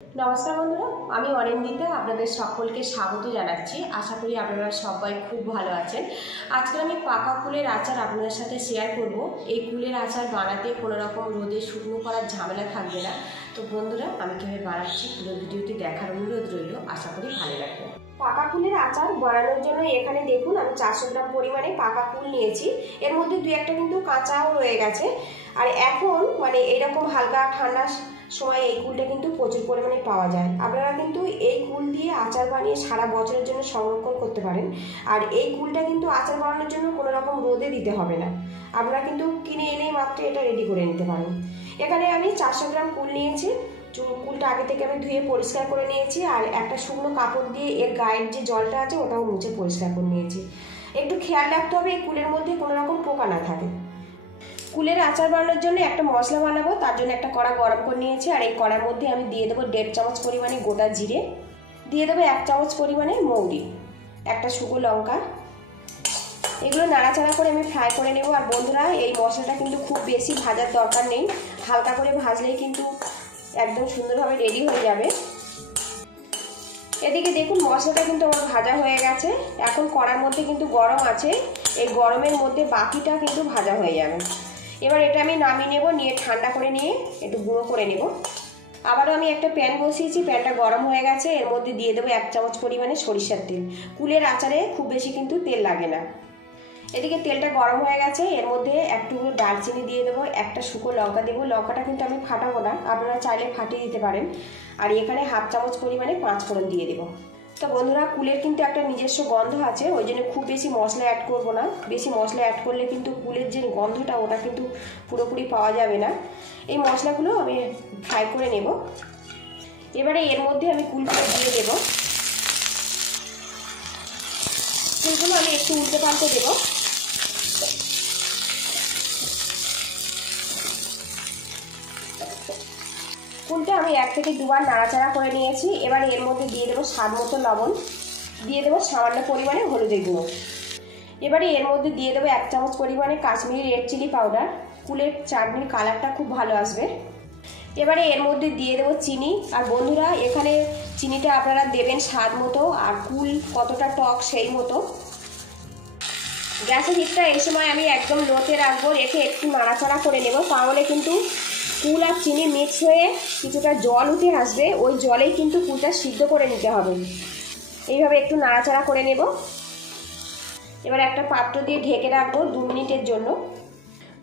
नमस्कार बंधुरा आमी अनिंदिता आपनादेर सकलके स्वागत जानाच्छि। आशा करी आपनारा सबाई खूब भालो आछेन। आजके आमी पाका कुलेर आचार आपनादेर साथे शेयार करब। एई कुलेर आचार बानाते कोनो रकम रोदे शुकनो करार झमेला थाकबे ना। तो बंधुरा आमी किभाबे बानाच्छि पुरो भिडियोटी देखार अनुरोध रइल। आशा करी भालो लागবে। पाका कुलेर आचार बानाনোর জন্য এখানে দেখুন আমি 400 গ্রাম পরিমাণে পাকা কুল নিয়েছি। এর মধ্যে দুই একটা কিন্তু কাঁচাও রয়ে গেছে। আর এখন মানে এইরকম হালকা ঠান্ডা সময় এই কুলটা কিন্তু প্রচুর পরিমাণে পাওয়া যায়। আপনারা কিন্তু এই কুল দিয়ে আচার বানিয়ে সারা বছরের জন্য সংরক্ষণ করতে পারেন। আর এই কুলটা কিন্তু আচার বানানোর জন্য কোনো রকম রোদে দিতে হবে না। আপনারা কিন্তু কিনে এনেই মাত্র এটা রেডি করে নিতে পারেন। এখানে আমি 400 গ্রাম কুল নিয়েছি। কুলটা আগে থেকে আমি ধুয়ে পরিষ্কার করে নিয়েছি আর একটা শুকনো কাপড় দিয়ে এর গায়ের যে জলটা আছে ওটাও মুছে পরিষ্কার করে নিয়েছি। একটু খেয়াল রাখতে হবে এই কুলের মধ্যে কোনো রকম পোকা না থাকে। কুলের আচার বানানোর জন্য একটা মশলা বানাবো, তার জন্য একটা কড়া গরম করে নিয়েছি। আর এই কড়ার মধ্যে আমি দিয়ে দেবো 1.5 চামচ পরিমাণে গোটা জিরে, দিয়ে দেবো 1 চামচ পরিমাণে মৌরি, একটা শুকনো লঙ্কা। এগুলো নাড়াচাড়া করে আমি ফ্রাই করে নেব। আর বন্ধুরা এই মশলাটা কিন্তু খুব বেশি ভাজার দরকার নেই, হালকা করে ভাজলেই কিন্তু একদম সুন্দরভাবে রেডি হয়ে যাবে। এদিকে দেখুন মশলাটা কিন্তু আমার ভাজা হয়ে গেছে। এখন কড়ার মধ্যে কিন্তু গরম আছে, এই গরমের মধ্যে বাকিটা কিন্তু ভাজা হয়ে যাবে। এবার এটা আমি নামিয়ে নেব, নিয়ে ঠান্ডা করে নিয়ে একটু গুঁড়ো করে নেব। আবারও আমি একটা প্যান বসিয়েছি, প্যানটা গরম হয়ে গেছে। এর মধ্যে দিয়ে দেবো 1 চামচ পরিমাণে সরিষার তেল। কুলের আচারে খুব বেশি কিন্তু তেল লাগে না। এদিকে তেলটা গরম হয়ে গেছে, এর মধ্যে একটু দারচিনি দিয়ে দেবো, একটা শুকনো লঙ্কা দেবো। লঙ্কাটা কিন্তু আমি ফাটাবো না, আপনারা চাইলে ফাটিয়ে দিতে পারেন। আর এখানে 1/2 চামচ পরিমাণে 5 ফোড়ন দিয়ে দেবো। তো বন্ধুরা কুলের কিন্তু একটা নিজস্ব গন্ধ আছে, ওই জন্য খুব বেশি মশলা অ্যাড করবো না। বেশি মশলা অ্যাড করলে কিন্তু কুলের যে গন্ধটা ওটা কিন্তু পুরোপুরি পাওয়া যাবে না। এই মশলাগুলো আমি ফ্রাই করে নেব। এবারে এর মধ্যে আমি কুলগুলো দিয়ে দেবো। কুলগুলো আমি একটু উল্টে পাল্টে দেবো। কুলটা আমি 1 থেকে 2 বার নাড়াচাড়া করে নিয়েছি। এবার এর মধ্যে দিয়ে দেবো স্বাদ মতো লবণ, দিয়ে দেবো সামান্য পরিমাণে হলুদের গুঁড়ো। এবারে এর মধ্যে দিয়ে দেবো 1 চামচ পরিমাণে কাশ্মীরি রেড চিলি পাউডার। কুলের চাটনির কালারটা খুব ভালো আসবে। এবারে এর মধ্যে দিয়ে দেবো চিনি। আর বন্ধুরা এখানে চিনিটা আপনারা দেবেন স্বাদ মতো, আর কুল কতটা টক সেই মতো। গ্যাসের হিটটা এই সময় আমি একদম লোতে রাখবো, রেখে একটু নাড়াচাড়া করে নেব। তাহলে কিন্তু কুল আর চিনি মিক্স হয়ে কিছুটা জল উঠে আসবে, ওই জলেই কিন্তু কুলটা সিদ্ধ করে নিতে হবে। এইভাবে একটু নাড়াচাড়া করে নেব। এবার একটা পাত্র দিয়ে ঢেকে রাখবো 2 মিনিটের জন্য।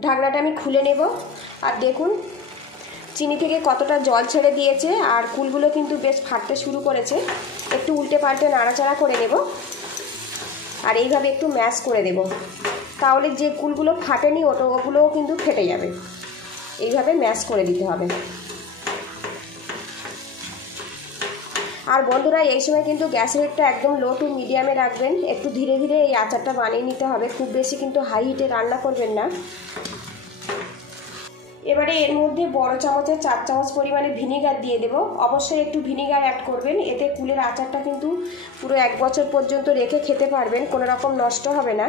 ঢাকনাটা আমি খুলে নেব। আর দেখুন চিনি থেকে কতটা জল ছেড়ে দিয়েছে, আর কুলগুলো কিন্তু বেশ ফাটতে শুরু করেছে। একটু উল্টে পাল্টে নাড়াচাড়া করে নেব। আর এইভাবে একটু ম্যাশ করে দেব, তাহলে যে কুলগুলো ফাটেনি ওগুলোও কিন্তু ফেটে যাবে। এইভাবে ম্যাশ করে দিতে হবে। আর বন্ধুরা এই সময় কিন্তু গ্যাসের হিটটা একদম লো টু মিডিয়ামে রাখবেন। একটু ধীরে ধীরে এই আচারটা বানিয়ে নিতে হবে, খুব বেশি কিন্তু হাই হিটে রান্না করবেন না। এবারে এর মধ্যে বড় চামচের 4 চামচ পরিমাণে ভিনিগার দিয়ে দেব। অবশ্যই একটু ভিনিগার অ্যাড করবেন, এতে কুলের আচারটা কিন্তু পুরো 1 বছর পর্যন্ত রেখে খেতে পারবেন, কোনো রকম নষ্ট হবে না।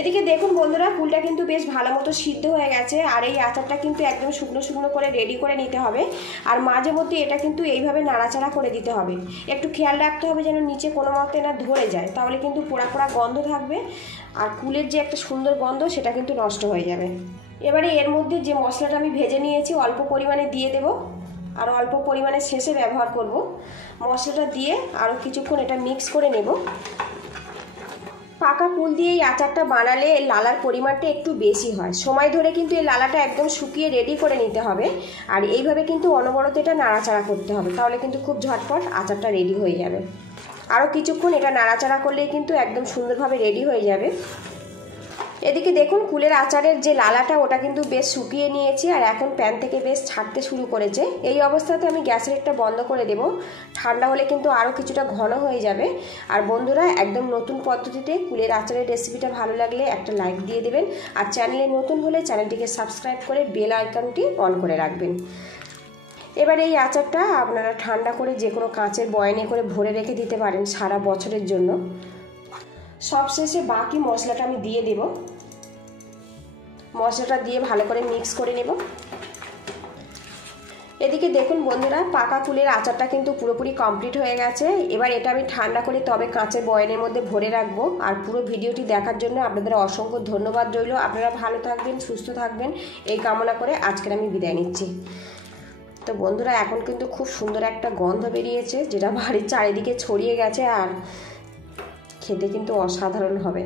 এদিকে দেখুন বন্ধুরা কুলটা কিন্তু বেশ ভালো মতো সিদ্ধ হয়ে গেছে। আর এই আচারটা কিন্তু একদম শুকনো শুকনো করে রেডি করে নিতে হবে। আর মাঝে মধ্যে এটা কিন্তু এইভাবে নাড়াচাড়া করে দিতে হবে। একটু খেয়াল রাখতে হবে যেন নিচে কোনো মতে না ধরে যায়, তাহলে কিন্তু পোড়া পোড়া গন্ধ থাকবে। আর কুলের যে একটা সুন্দর গন্ধ সেটা কিন্তু নষ্ট হয়ে যাবে। এবারে এর মধ্যে যে মশলাটা আমি ভেজে নিয়েছি অল্প পরিমাণে দিয়ে দেব, আর অল্প পরিমাণে শেষে ব্যবহার করব। মশলাটা দিয়ে আরও কিছুক্ষণ এটা মিক্স করে নেব। পাকা কুল দিয়ে এই আচারটা বানালে লালার পরিমাণটা একটু বেশি হয়। সময় ধরে কিন্তু এই লালাটা একদম শুকিয়ে রেডি করে নিতে হবে। আর এইভাবে কিন্তু অনবরত এটা নাড়াচাড়া করতে হবে, তাহলে কিন্তু খুব ঝটপট আচারটা রেডি হয়ে যাবে। আরও কিছুক্ষণ এটা নাড়াচাড়া করলেই কিন্তু একদম সুন্দরভাবে রেডি হয়ে যাবে। এদিকে দেখুন কুলের আচারের যে লালাটা ওটা কিন্তু বেশ শুকিয়ে নিয়েছি, আর এখন প্যান থেকে বেশ ছাড়তে শুরু করেছে। এই অবস্থাতে আমি গ্যাসের হিটটা বন্ধ করে দেব। ঠান্ডা হলে কিন্তু আরও কিছুটা ঘন হয়ে যাবে। আর বন্ধুরা একদম নতুন পদ্ধতিতে কুলের আচারের রেসিপিটা ভালো লাগলে একটা লাইক দিয়ে দেবেন। আর চ্যানেলে নতুন হলে চ্যানেলটিকে সাবস্ক্রাইব করে বেল আইকনটি অন করে রাখবেন। এবার এই আচারটা আপনারা ঠান্ডা করে যে কোনো কাঁচের বয়ামে করে ভরে রেখে দিতে পারেন সারা বছরের জন্য। সবশেষে বাকি মশলাটা আমি দিয়ে দেব। মশলাটা দিয়ে ভালো করে মিক্স করে নেব। এদিকে দেখুন বন্ধুরা, পাকা কুলের আচারটা কিন্তু পুরোপুরি কমপ্লিট হয়ে গেছে। এবার এটা আমি ঠান্ডা করে তবে কাঁচের বয়ামের মধ্যে ভরে রাখবো। আর পুরো ভিডিওটি দেখার জন্য আপনাদের অসংখ্য ধন্যবাদ রইল। আপনারা ভালো থাকবেন, সুস্থ থাকবেন এই কামনা করে আজকের আমি বিদায় নিচ্ছি। তো বন্ধুরা, এখন কিন্তু খুব সুন্দর একটা গন্ধ বেরিয়েছে, যেটা বাড়ির চারিদিকে ছড়িয়ে গেছে, আর খেতে কিন্তু অসাধারণ হবে।